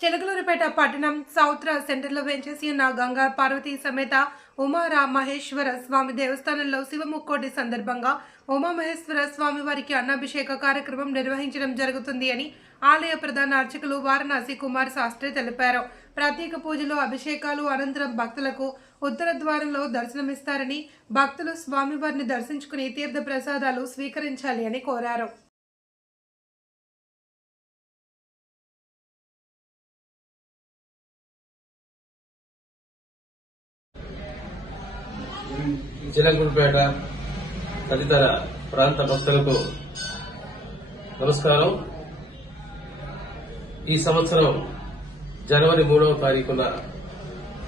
చిలకలూరిపేట పట్టణం సౌత్ర సెంటర్లో వెంచేసి ఉన్న గంగా పార్వతీ సమేత ఉమారా మహేశ్వర స్వామి దేవస్థానంలో శివముక్కోటి సందర్భంగా ఉమామహేశ్వర స్వామి వారికి అన్నాభిషేక కార్యక్రమం నిర్వహించడం జరుగుతుంది అని ఆలయ ప్రధాన అర్చకులు వారణాసి కుమార్ శాస్త్రి తెలిపారు. ప్రత్యేక పూజలు అభిషేకాలు అనంతరం భక్తులకు ఉత్తర ద్వారంలో దర్శనమిస్తారని, భక్తులు స్వామివారిని దర్శించుకుని తీర్థ ప్రసాదాలు స్వీకరించాలి అని కోరారు. చిలకలూరిపేట తదితర ప్రాంత భక్తులకు నమస్కారం. ఈ సంవత్సరం జనవరి 3వ తారీఖున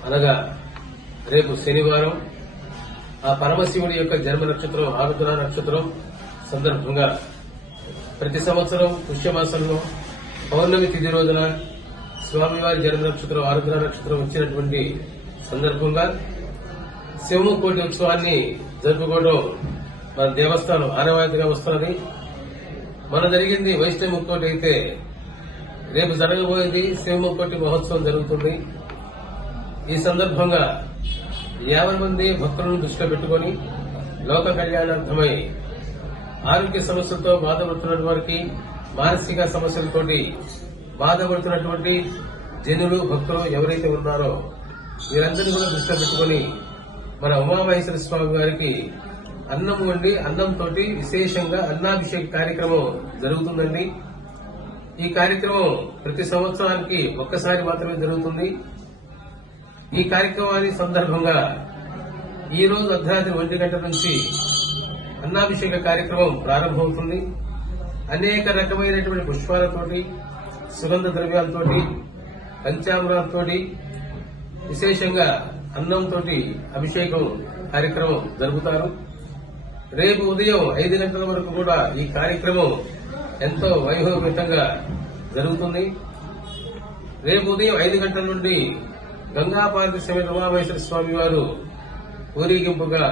అనగా రేపు శనివారం ఆ పరమశివుడి యొక్క జన్మ నక్షత్రం ఆరుద్ర నక్షత్రం సందర్భంగా ప్రతి సంవత్సరం పుష్యమాసంలో పౌర్ణమి తిథి రోజున స్వామివారి జన్మ నక్షత్రం ఆరుద్ర నక్షత్రం వచ్చినటువంటి సందర్భంగా శివముక్కోటి ఉత్సవాన్ని జరుపుకోవడం మన దేవస్థానం ఆనవాయితీగా వస్తున్నది. మన జరిగింది వైష్ణవ ముక్కోటి అయితే రేపు జరగబోయేది శివముక్కోటి మహోత్సవం జరుగుతుంది. ఈ సందర్భంగా 50 మంది భక్తులను దృష్టిలో పెట్టుకుని లోక కళ్యాణార్థమై ఆరోగ్య సమస్యలతో బాధపడుతున్న వారికి, మానసిక సమస్యలతోటి బాధపడుతున్నటువంటి జనులు భక్తులు ఎవరైతే ఉన్నారో వీరందరినీ కూడా దృష్టిలో పెట్టుకుని మన ఉమామహేశ్వర స్వామి గారికి అన్నం వండి అన్నంతో విశేషంగా అన్నాభిషేక కార్యక్రమం జరుగుతుందండి. ఈ కార్యక్రమం ప్రతి సంవత్సరానికి ఒక్కసారి మాత్రమే జరుగుతుంది. ఈ కార్యక్రమాన్ని సందర్భంగా ఈ రోజు అర్ధరాత్రి 1 గంట నుంచి అన్నాభిషేక కార్యక్రమం ప్రారంభమవుతుంది. అనేక రకమైనటువంటి పుష్పాలతోటి, సుగంధ ద్రవ్యాలతోటి, పంచామృతాలతోటి విశేషంగా అన్నంతో అభిషేకం కార్యక్రమం జరుపుతారు. రేపు ఉదయం 5 గంటల వరకు కూడా ఈ కార్యక్రమం ఎంతో వైభవపేతంగా జరుగుతుంది. రేపు ఉదయం 5 గంటల నుండి గంగా పార్వతీ సమేత ఉమామహేశ్వర స్వామి వారు ఊరేగింపుగా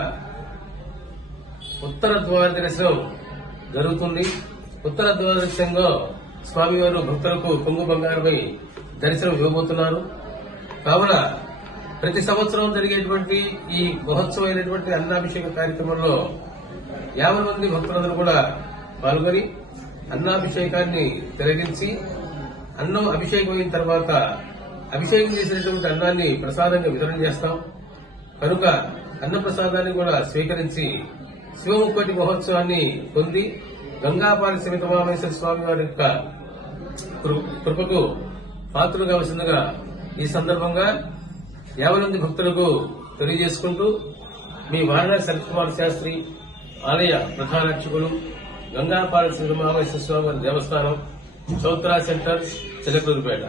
ఉత్తర ద్వార దర్శనం జరుగుతుంది. ఉత్తర ద్వార దర్శనంలో స్వామివారు భక్తులకు కొంగు బంగారమై దర్శనం ఇవ్వబోతున్నారు. కావున ప్రతి సంవత్సరం జరిగేటువంటి ఈ మహోత్సవమైనటువంటి అన్నాభిషేక కార్యక్రమంలో 50 మంది భక్తులందరూ కూడా పాల్గొని అన్నాభిషేకాన్ని తిలకించి అన్నం అభిషేకం అయిన తర్వాత అభిషేకం చేసినటువంటి అన్నాన్ని ప్రసాదంగా వితరణ చేస్తాం. కనుక అన్న ప్రసాదాన్ని కూడా స్వీకరించి శివముక్కోటి మహోత్సవాన్ని పొంది గంగాపార్వతీ సమేత ఉమామహేశ్వర స్వామి వారి యొక్క కృపకు పాత్రలు కావలసిందిగా ఈ సందర్భంగా 50 మంది భక్తులకు తెలియజేసుకుంటూ మీ వారణాసి సరకుమార్ శాస్త్రి, ఆలయ ప్రధాన అర్చకులు, గంగా పార్వతీ సమేత ఉమామహేశ్వర స్వామి దేవస్థానం, చౌత్రా సెంటర్, చిలకలూరిపేట.